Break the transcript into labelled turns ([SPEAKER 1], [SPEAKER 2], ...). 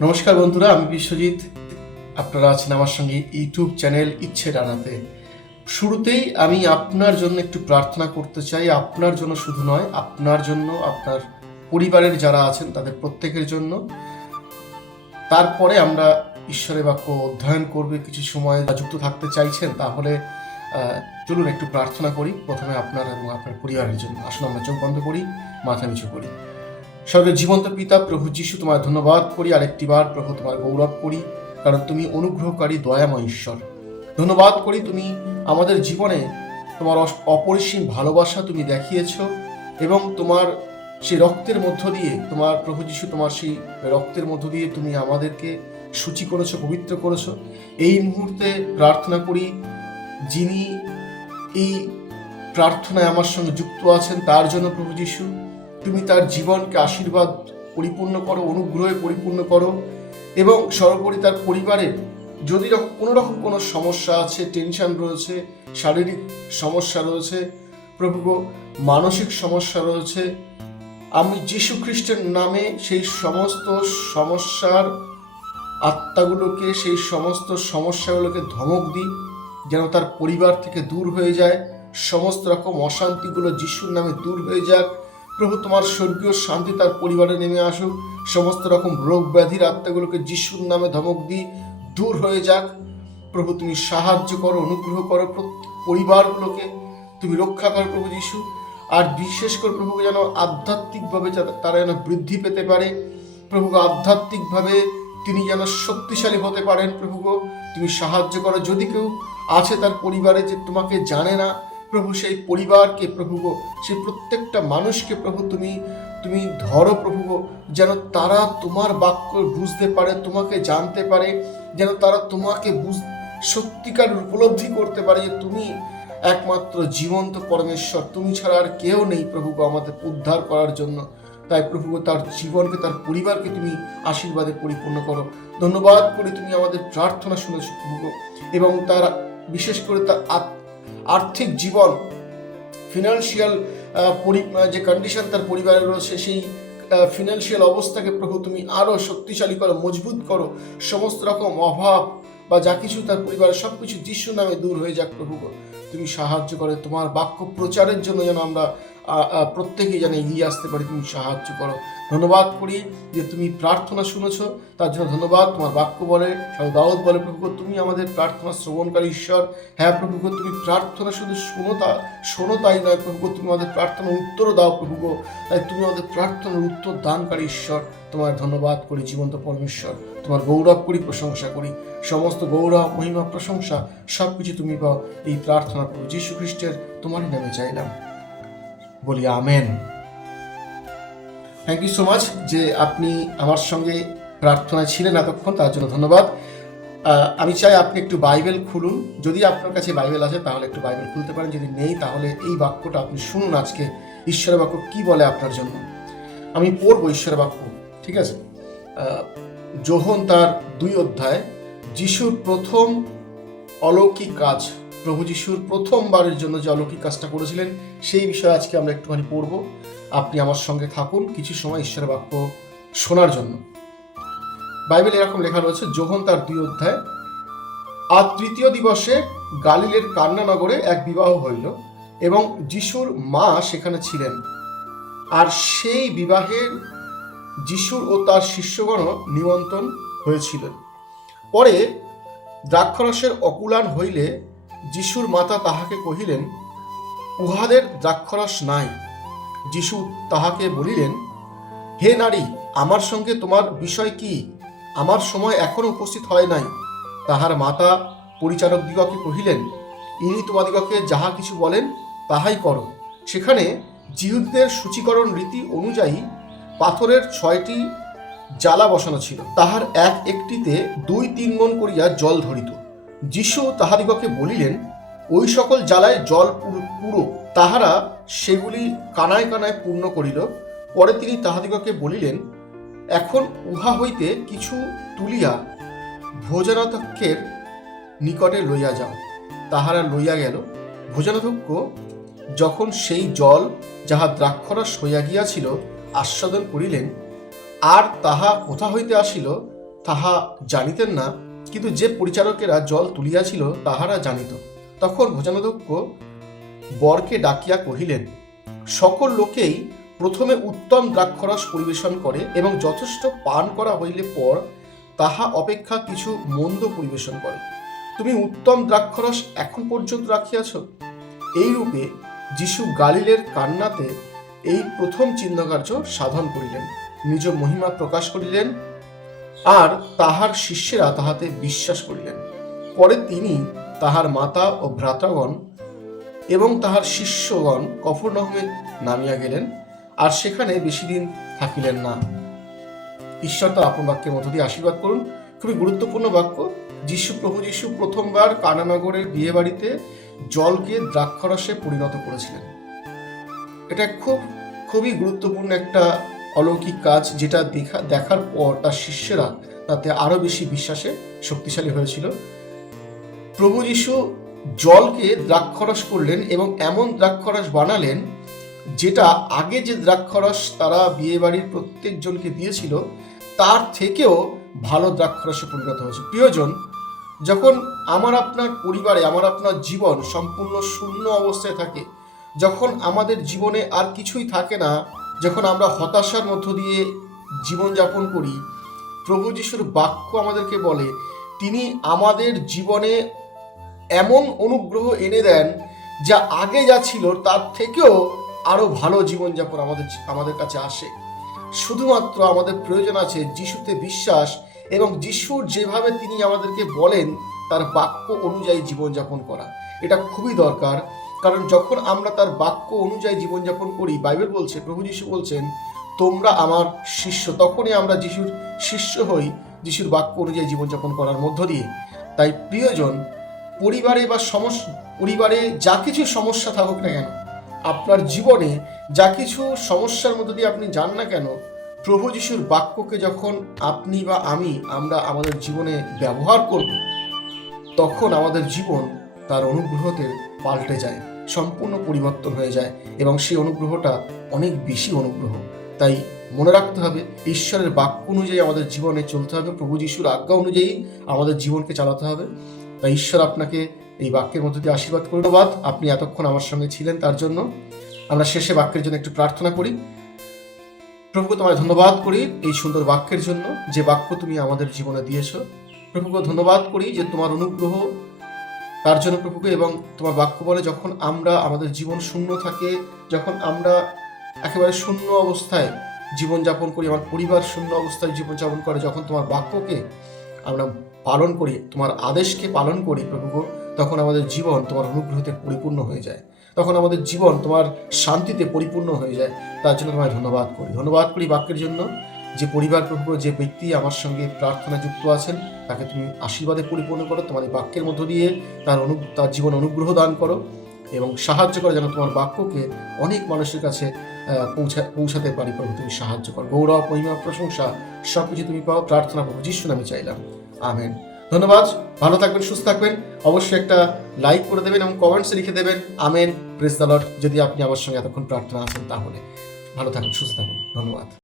[SPEAKER 1] নমস্কার বন্ধুরা, আমি বিশ্বজিৎ। আপনারা আছেন আমার সঙ্গে ইউটিউব চ্যানেল ইচ্ছে ডানাতে। শুরুতেই আমি আপনার জন্য একটু প্রার্থনা করতে চাই, আপনার জন্য শুধু নয়, আপনার জন্য, আপনার পরিবারের যারা আছেন তাদের প্রত্যেকের জন্য। তারপরে আমরা ঈশ্বরের বাক্য অধ্যয়ন করবে, কিছু সময় যুক্ত থাকতে চাইছেন, তাহলে চলুন একটু প্রার্থনা করি, প্রথমে আপনার এবং আপনার পরিবারের জন্য। আসলে আমরা চোখ বন্ধ করি, মাথা নিচু করি। স্বর্গের জীবন্ত পিতা, প্রভু যিশু তোমার ধন্যবাদ করি। আরেকটি বার প্রভু, তোমার গৌরব করি, কারণ তুমি অনুগ্রহকারী, দয়াময় ঈশ্বর। ধন্যবাদ করি তুমি আমাদের জীবনে তোমার অপরিসীম ভালোবাসা তুমি দেখিয়েছ এবং তোমার সেই রক্তের মধ্য দিয়ে তোমার প্রভু যিশু, তোমার সেই রক্তের মধ্য দিয়ে তুমি আমাদেরকে সূচি করেছ, পবিত্র করেছ। এই মুহূর্তে প্রার্থনা করি, যিনি এই প্রার্থনায় আমার সঙ্গে যুক্ত আছেন, তার জন্য প্রভু যিশু তুমি তার জীবনকে আশীর্বাদ পরিপূর্ণ করো, অনুগ্রহে পরিপূর্ণ করো এবং সর্বোপরি তার পরিবারের যদি কোনো রকম কোনো সমস্যা আছে টেনশন রয়েছে, শারীরিক সমস্যা রয়েছে, প্রভু মানসিক সমস্যা রয়েছে, আমি যীশু খ্রিস্টের নামে সেই সমস্ত সমস্যার আত্মাগুলোকে, সেই সমস্ত সমস্যাগুলোকে ধমক দিই, যেন তার পরিবার থেকে দূর হয়ে যায়, সমস্ত রকম অশান্তিগুলো যিশুর নামে দূর হয়ে যাক প্রভু, তোমার স্বর্গীয় শান্তি তার পরিবারে নেমে আসুক। সমস্ত রকম রোগ ব্যাধির আত্মাগুলোকে যিশুর নামে ধমক দিই, দূর হয়ে যাক। প্রভু, তুমি সাহায্য করো, অনুগ্রহ করো পরিবারগুলোকে। তুমি রক্ষা করো প্রভু যিশু। আর বিশেষ করে প্রভুকে যেন আধ্যাত্মিকভাবে তারা যেন বৃদ্ধি পেতে পারে। প্রভুকে আধ্যাত্মিকভাবে তিনি যেন শক্তিশালী হতে পারেন প্রভু গো তুমি সাহায্য করো। যদি কেউ আছে তার পরিবারে যে তোমাকে জানে না প্রভু, সেই পরিবারকে প্রভু গো, সেই প্রত্যেকটা মানুষকে প্রভু তুমি তুমি ধরো প্রভু গো, যেন তারা তোমার বাক্য বুঝতে পারে, তোমাকে জানতে পারে, যেন তারা তোমাকে বুঝ, সত্যিকার উপলব্ধি করতে পারে যে তুমি একমাত্র জীবন্ত পরমেশ্বর, তুমি ছাড়া আর কেউ নেই প্রভু গো আমাদের উদ্ধার করার জন্য তাই প্রভু তার জীবনকে, তার পরিবারকে তুমি আশীর্বাদে পরিপূর্ণ করো ধন্যবাদ করে তুমি আমাদের প্রার্থনা শুনেছো প্রভু। এবং তার, বিশেষ করে তার আত- আর্থিক জীবন ফিনান্সিয়াল যে কন্ডিশন তার পরিবারের রয়েছে সেই ফিনান্সিয়াল অবস্থাকে প্রভু তুমি আরও শক্তিশালী করো, মজবুত করো। সমস্ত রকম অভাব বা যা কিছু তার পরিবারের সব কিছু যিশু নামে দূর হয়ে যাক প্রভু তুমি সাহায্য করে, তোমার বাক্য প্রচারের জন্য যেন আমরা আহ, যেন এগিয়ে আসতে পারি তুমি সাহায্য করো। ধন্যবাদ করি যে তুমি প্রার্থনা শুনেছো তার জন্য ধন্যবাদ। তোমার বাক্য বলে দাউদ বলে প্রভু তুমি আমাদের প্রার্থনা শ্রবণকারী ঈশ্বর। হ্যাঁ প্রভু তুমি প্রার্থনা শুধু শোনো তা শোনো তাই নয় প্রভু তুমি আমাদের প্রার্থনা উত্তরও দাও প্রভু তাই তুমি আমাদের প্রার্থনার উত্তর দানকারী ঈশ্বর। তোমার ধন্যবাদ করি জীবন্ত পরমেশ্বর। তোমার গৌরব করি প্রশংসা করি। সমস্ত গৌরব মহিমা প্রশংসা সব কিছু তুমি পাও। এই প্রার্থনা প্রভু যীশু খ্রিস্টের তোমারই নামে চাইলাম। বলি amen. Thank you so much যে আপনি আমার সঙ্গে প্রার্থনায় ছিলেন এতক্ষণ, তার জন্য ধন্যবাদ। আমি চাই আপনি একটু বাইবেল খুলুন। যদি আপনার কাছে বাইবেল আছে, তাহলে একটু বাইবেল খুলতে পারেন। যদি নেই, তাহলে এই বাক্যটা আপনি শুনুন আজকে। ঈশ্বরের বাক্য কি বলে আপনার জন্য? আমি পড়ব ঈশ্বরের বাক্য, ঠিক আছে? যোহন তার দুই অধ্যায়, যিশুর প্রথম অলৌকিক কাজ। প্রভু যিশুর প্রথমবারের জন্য যে অলৌকিক কাজটা করেছিলেন, সেই বিষয়ে আজকে আমরা একটুখানি পড়ব। আপনি আমার সঙ্গে থাকুন কিছু সময় ঈশ্বরের বাক্য শোনার জন্য। বাইবেল এরকম লেখা রয়েছে, যোহন তার দুই অধ্যায় আর তৃতীয় দিবসে গালিলের কান্নানগরে এক বিবাহ হইল এবং যিশুর মা সেখানে ছিলেন। আর সেই বিবাহের যিশুর ও তার শিষ্যগণ নিমন্ত্রণ হয়েছিলেন। পরে দ্রাক্ষরসের অকুলান হইলে যিশুর মাতা তাহাকে কহিলেন, উহাদের দ্রাক্ষরস নাই। যিশু তাহাকে বলিলেন, হে নারী, আমার সঙ্গে তোমার বিষয় কি? আমার সময় এখনও উপস্থিত হয় নাই। তাহার মাতা পরিচারক দিগকে কহিলেন, ইনি তোমাদিগকে যাহা কিছু বলেন, তাহাই করো। সেখানে জিহুদদের সূচীকরণ রীতি অনুযায়ী পাথরের ছয়টি জ্বালা বসানো ছিল। তাহার এক একটিতে দুই তিন মন করিয়া জল ধরিত। যিশু তাহাদিগকে বলিলেন, ওই সকল জ্বালায় জল পুরো- তাহারা সেগুলি কানায় কানায় পূর্ণ করিল। পরে তিনি তাহাদিগকে বলিলেন, এখন উহা হইতে কিছু তুলিয়া ভোজনাধ্যক্ষের নিকটে লইয়া যাও। তাহারা লইয়া গেল। ভোজনাধ্যক্ষ যখন সেই জল যাহা দ্রাক্ষরস হইয়া গিয়াছিল আস্বাদন করিলেন, আর তাহা কোথা হইতে আসিল তাহা জানিতেন না কিন্তু যে পরিচারকেরা জল তুলিয়াছিল, তাহারা জানিত। তখন ভোজনাধ্যক্ষ বরকে ডাকিয়া কহিলেন, সকল লোকেই প্রথমে উত্তম দ্রাক্ষরস পরিবেশন করে এবং যথেষ্ট পান করা হইলে পর তাহা অপেক্ষা কিছু মন্দ পরিবেশন করে। তুমি উত্তম দ্রাক্ষরস এখন পর্যন্ত রাখিয়াছ? এই রূপে যিশু গালিলের কান্নাতে এই প্রথম চিহ্নকার্য সাধন করিলেন। নিজ মহিমা প্রকাশ করিলেন আর তাহার শিষ্যেরা তাহাতে বিশ্বাস করিলেন। পরে তিনি তাহার মাতা ও ভ্রাতাগণ এবং তাহার শিষ্যগণ কফরনহমে নামিয়া গেলেন, আর সেখানে বেশি দিন থাকিলেন না। ঈশ্বর তার আপন বাক্যের মধ্য দিয়ে আশীর্বাদ করুন। খুবই গুরুত্বপূর্ণ বাক্য। যিশু প্রভু যিশু প্রথমবার কানানগরের বিয়ে বাড়িতে জলকে দ্রাক্ষরসে পরিণত করেছিলেন। এটা খুব, খুবই গুরুত্বপূর্ণ একটা অলৌকিক কাজ যেটা দেখা, দেখার পর তার শিষ্যরা তাতে আরও বেশি বিশ্বাসে শক্তিশালী হয়েছিল। প্রভু যিশু জলকে দ্রাক্ষরস করলেন এবং এমন দ্রাক্ষরস বানালেন যেটা আগে যে দ্রাক্ষরস তারা বিয়ে বাড়ির প্রত্যেকজনকে দিয়েছিল, তার থেকেও ভালো দ্রাক্ষরসে পরিণত হয়েছে। প্রিয়জন, যখন আমার আপনার পরিবারে, আমার আপনার জীবন সম্পূর্ণ শূন্য অবস্থায় থাকে, যখন আমাদের জীবনে আর কিছুই থাকে না যখন আমরা হতাশার মধ্য দিয়ে জীবনযাপন করি, প্রভু যিশুর বাক্য আমাদেরকে বলে, তিনি আমাদের জীবনে এমন অনুগ্রহ এনে দেন, যা আগে যা ছিল, তার থেকেও আরও ভালো জীবনযাপন আমাদের আমাদের কাছে আসে। শুধুমাত্র আমাদের প্রয়োজন আছে যিশুতে বিশ্বাস এবং যিশুর যেভাবে তিনি আমাদেরকে বলেন, তার বাক্য অনুযায়ী জীবনযাপন করা। এটা খুবই দরকার। কারণ যখন আমরা তার বাক্য অনুযায়ী জীবনযাপন করি, বাইবেল বলছে, প্রভু যিশু বলছেন, তোমরা আমার শিষ্য। তখনই আমরা যিশুর শিষ্য হই, যিশুর বাক্য অনুযায়ী জীবনযাপন করার মধ্য দিয়ে। তাই প্রিয়জন, পরিবারে বা সমস্যা পরিবারে যা কিছু সমস্যা থাকুক না কেন, আপনার জীবনে যা কিছু সমস্যার মধ্যে দিয়ে আপনি যান না কেন, প্রভু যিশুর বাক্যকে যখন আপনি বা আমি, আমরা আমাদের জীবনে ব্যবহার করব, তখন আমাদের জীবন তার অনুগ্রহতে পাল্টে যায়, সম্পূর্ণ পরিবর্তন হয়ে যায় এবং সেই অনুগ্রহটা অনেক বেশি অনুগ্রহ। তাই মনে রাখতে হবে, ঈশ্বরের বাক্য অনুযায়ী আমাদের জীবনে চলতে হবে, প্রভু যিশুর আজ্ঞা অনুযায়ী আমাদের জীবনকে চালাতে হবে। তাই ঈশ্বর আপনাকে এই বাক্যের মধ্যে দিয়ে আশীর্বাদ করে আপনি এতক্ষণ আমার সঙ্গে ছিলেন তার জন্য। আমরা শেষে বাক্যের জন্য একটু প্রার্থনা করি। প্রভুকে তোমায় ধন্যবাদ করি এই সুন্দর বাক্যের জন্য, যে বাক্য তুমি আমাদের জীবনে দিয়েছ। প্রভুকে ধন্যবাদ করি যে তোমার অনুগ্রহ তার জন্য প্রভুকে এবং তোমার বাক্য বলে যখন আমরা আমাদের জীবন শূন্য থাকে, যখন আমরা একেবারে শূন্য অবস্থায় জীবনযাপন করি, আমার পরিবার শূন্য অবস্থায় জীবনযাপন করে, যখন তোমার বাক্যকে আমরা পালন করি, তোমার আদেশকে পালন করি প্রভু তখন আমাদের জীবন তোমার অনুগ্রহতে পরিপূর্ণ হয়ে যায়। তখন আমাদের জীবন তোমার শান্তিতে পরিপূর্ণ হয়ে যায়। তার জন্য তোমায় ধন্যবাদ করি। ধন্যবাদ করি বাক্যের জন্য। যে পরিবার যে ব্যক্তি আমার সঙ্গে প্রার্থনা যুক্ত আছেন, তাকে তুমি আশীর্বাদে পরিপূর্ণ করো তোমার বাক্যের মধ্য দিয়ে তার অনু, তার জীবন অনুগ্রহ দান করো এবং সাহায্য করো যেন তোমার বাক্যকে অনেক মানুষের কাছে পৌঁছা, পৌঁছাতে পারি প্রভু, তুমি সাহায্য করো। গৌরব, মহিমা, প্রশংসা সব কিছু তুমি পাও। প্রার্থনা প্রভু যিশু নামে চাইলাম। আমেন। ধন্যবাদ। ভালো থাকবেন, সুস্থ থাকবেন। অবশ্যই একটা লাইক করে দেবেন এবং কমেন্টসে লিখে দেবেন, আমেন প্রেস লর্ড যদি আপনি আমার সঙ্গে এতক্ষণ প্রার্থনা আছেন তাহলে। ভালো থাকুন, সুস্থ থাকুন। ধন্যবাদ।